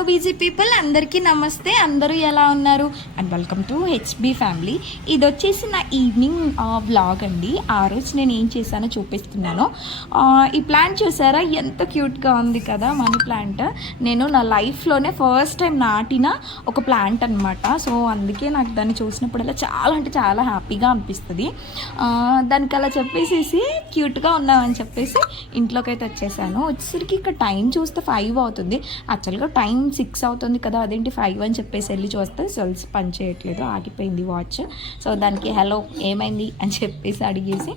Hello BG people, అందరికీ నమస్తే. అందరూ ఎలా ఉన్నారు? And welcome to HB family. ఇది వచ్చేసి నా ఈవినింగ్ వ్లాగ్ అండి. ఆ రోజు నేను ఏం చేశానో చూపిస్తున్నాను. ఈ ప్లాంట్ చూసారా, ఎంత క్యూట్గా ఉంది కదా, మనీ ప్లాంట్. నేను నా లైఫ్లోనే ఫస్ట్ టైం నాటిన ఒక ప్లాంట్ అనమాట. సో అందుకే నాకు దాన్ని చూసినప్పుడల్లా చాలా అంటే చాలా హ్యాపీగా అనిపిస్తుంది. దానికి అలా చెప్పేసి క్యూట్గా ఉన్నామని చెప్పేసి ఇంట్లోకి అయితే వచ్చేసాను. వచ్చేసరికి ఇక్కడ టైం చూస్తే 5 అవుతుంది. యాక్చువల్గా టైం 6 అవుతుంది కదా, అదేంటి 5 అని చెప్పేసి వెళ్ళి చూస్తే సెల్స్ పని చేయట్లేదు, ఆగిపోయింది వాచ్. సో దానికి హలో ఏమైంది అని చెప్పేసి అడిగేసి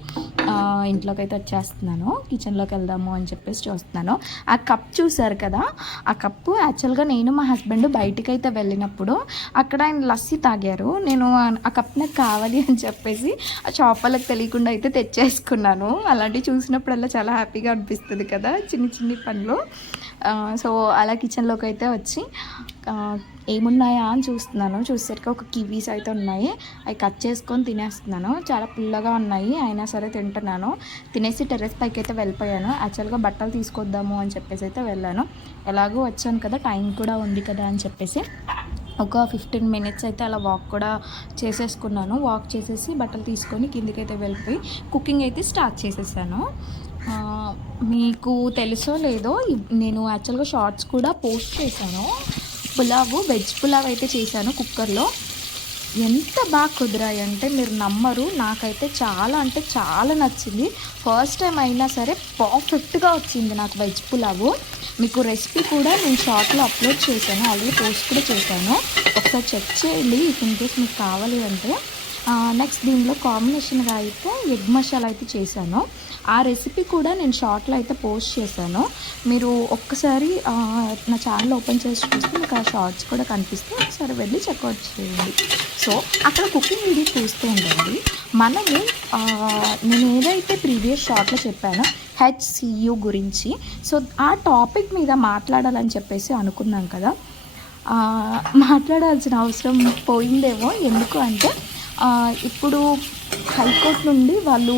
ఇంట్లోకి అయితే వచ్చేస్తున్నాను. కిచెన్లోకి వెళ్దాము అని చెప్పేసి చూస్తున్నాను. ఆ కప్ చూసారు కదా, ఆ కప్పు యాక్చువల్గా నేను మా హస్బెండ్ బయటికి అయితే వెళ్ళినప్పుడు అక్కడ ఆయన లస్సీ తాగారు. నేను ఆ కప్ నాకు కావాలి అని చెప్పేసి ఆ షాప్ వాళ్ళకి తెలియకుండా అయితే తెచ్చేసుకున్నాను. అలాంటివి చూసినప్పుడల్లా చాలా హ్యాపీగా అనిపిస్తుంది కదా, చిన్ని చిన్ని పనులు. సో అలా కిచెన్లోకి అయితే వచ్చి ఏమున్నాయా అని చూస్తున్నాను. చూసేసరికి ఒక కివీస్ అయితే ఉన్నాయి. అవి కట్ చేసుకొని తినేస్తున్నాను. చాలా పుల్లగా ఉన్నాయి, అయినా సరే తింటున్నాను. తినేసి టెర్రస్ పైకి అయితే వెళ్ళిపోయాను. యాక్చువల్గా బట్టలు తీసుకొద్దాము అని చెప్పేసి అయితే వెళ్ళాను. ఎలాగో వచ్చాను కదా, టైం కూడా ఉంది కదా అని చెప్పేసి ఒక 15 మినిట్స్ అయితే అలా వాక్ కూడా చేసేసుకున్నాను. వాక్ చేసేసి బట్టలు తీసుకొని కిందికైతే వెళ్ళిపోయి కుకింగ్ అయితే స్టార్ట్ చేసేసాను. మీకు తెలుసో లేదో, నేను యాక్చువల్గా షార్ట్స్ కూడా పోస్ట్ చేశాను. వెజ్ పులావ్ అయితే చేశాను కుక్కర్లో. ఎంత బాగా కుదిరాయి అంటే మీరు నమ్మరు. నాకైతే చాలా అంటే చాలా నచ్చింది. ఫస్ట్ టైం అయినా సరే పర్ఫెక్ట్గా వచ్చింది నాకు వెజ్ పులావ్. మీకు రెసిపీ కూడా నేను షార్ట్లో అప్లోడ్ చేశాను, ఆల్రెడీ పోస్ట్ కూడా చేశాను. ఒకసారి చెక్ చేయండి ఇన్ కేస్ మీకు కావాలి అంటే. నెక్స్ట్ దీనిలో కాంబినేషన్గా అయితే ఎగ్ మసాలా అయితే చేశాను. ఆ రెసిపీ కూడా నేను షార్ట్లో అయితే పోస్ట్ చేశాను. మీరు ఒక్కసారి నా ఛానల్ ఓపెన్ చేసి చూస్తే మీకు ఆ షార్ట్స్ కూడా కనిపిస్తే ఒకసారి వెళ్ళి చెక్అవుట్ చేయండి. సో అక్కడ కుకింగ్ వీడియో చూస్తూ ఉండండి. మనము నేను ఏదైతే ప్రీవియస్ షార్ట్లో చెప్పానో HCU గురించి, సో ఆ టాపిక్ మీద మాట్లాడాలని చెప్పేసి అనుకున్నాం కదా, మాట్లాడాల్సిన అవసరం పోయిందేమో. ఎందుకు అంటే ఇప్పుడు హైకోర్టు నుండి వాళ్ళు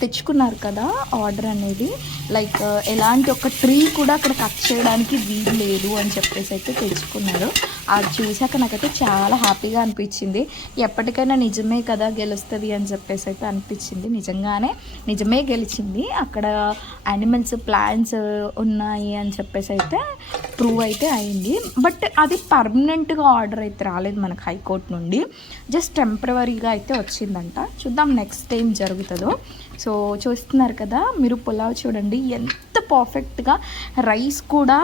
తెచ్చుకున్నారు కదా ఆర్డర్ అనేది, లైక్ ఎలాంటి ఒక ట్రీ కూడా అక్కడ కట్ చేయడానికి వీలు లేదు అని చెప్పేసి అయితే తెచ్చుకున్నారు. అది చూసాక నాకైతే చాలా హ్యాపీగా అనిపించింది. ఎప్పటికైనా నిజమే కదా గెలుస్తుంది అని చెప్పేసి అయితే అనిపించింది. నిజమే గెలిచింది. అక్కడ యానిమల్స్ ప్లాంట్స్ ఉన్నాయి అని చెప్పేసి అయితే ప్రూవ్ అయితే అయింది. బట్ అది పర్మనెంట్గా ఆర్డర్ అయితే రాలేదు మనకు హైకోర్టు నుండి, జస్ట్ టెంపరవరీగా అయితే వచ్చిందంట. చూద్దాం నెక్స్ట్ టైం జరుగుతుందో. సో చూస్తున్నారు కదా మీరు, పులావ్ చూడండి ఎంత పర్ఫెక్ట్గా, రైస్ కూడా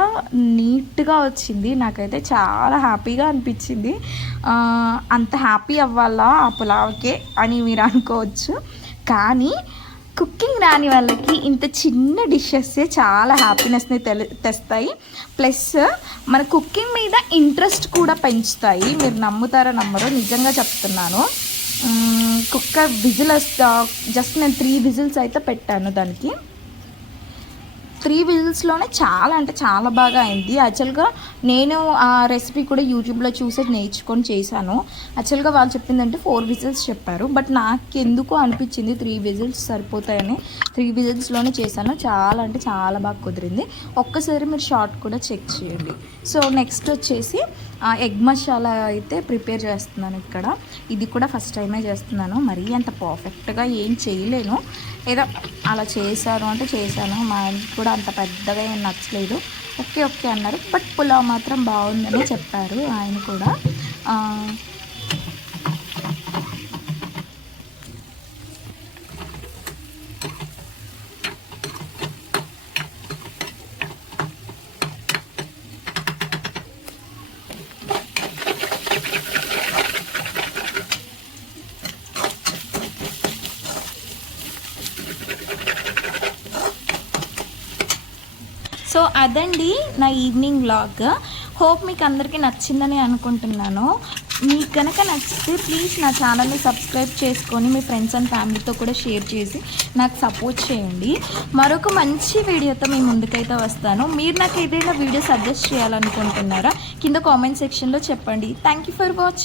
నీట్గా వచ్చింది. నాకైతే చాలా హ్యాపీగా అనిపించింది. అంత హ్యాపీ అవ్వాలా ఆ పులావ్కే అని మీరు అనుకోవచ్చు, కానీ కుకింగ్ రాని వాళ్ళకి ఇంత చిన్న డిషెస్సే చాలా హ్యాపీనెస్ని తెస్తాయి. ప్లస్ మన కుకింగ్ మీద ఇంట్రెస్ట్ కూడా పెంచుతాయి. మీరు నమ్ముతారో నమ్మరో, నిజంగా చెప్తున్నాను. కుక్కర్ విజిల్ జస్ట్ నేను 3 విజిల్స్ అయితే పెట్టాను. దానికి 3 విజిల్స్లోనే చాలా అంటే చాలా బాగా అయింది. యాక్చువల్గా నేను ఆ రెసిపీ కూడా యూట్యూబ్లో చూసి నేర్చుకొని చేశాను. యాక్చువల్గా వాళ్ళు చెప్పిందంటే 4 విజిల్స్ చెప్పారు, బట్ నాకు ఎందుకు అనిపించింది 3 విజిల్స్ సరిపోతాయని 3 విజిల్స్లోనే చేశాను. చాలా అంటే చాలా బాగా కుదిరింది. ఒక్కసారి మీరు షార్ట్ కూడా చెక్ చేయండి. సో నెక్స్ట్ వచ్చేసి ఎగ్ మసాలా అయితే ప్రిపేర్ చేస్తున్నాను ఇక్కడ. ఇది కూడా ఫస్ట్ టైమే చేస్తున్నాను. మరీ అంత పర్ఫెక్ట్గా ఏం చేయలేను, ఏదో అలా చేశాను అంటే చేశాను. మా ఆయనకి కూడా అంత పెద్దగా ఏం నచ్చలేదు, ఓకే అన్నారు. బట్ పులావ్ మాత్రం బాగుందని చెప్పారు ఆయన కూడా. సో అదండి నా ఈవినింగ్ వ్లాగ్. హోప్ మీకు అందరికీ నచ్చిందని అనుకుంటున్నాను. మీకు కనుక నచ్చితే ప్లీజ్ నా ఛానల్ని సబ్స్క్రైబ్ చేసుకొని మీ ఫ్రెండ్స్ అండ్ ఫ్యామిలీతో కూడా షేర్ చేసి నాకు సపోర్ట్ చేయండి. మరొక మంచి వీడియోతో మీ ముందుకైతే వస్తాను. మీరు నాకు ఏదైనా వీడియో సజెస్ట్ చేయాలనుకుంటున్నారా కింద కామెంట్ సెక్షన్లో చెప్పండి. Thank you for watching.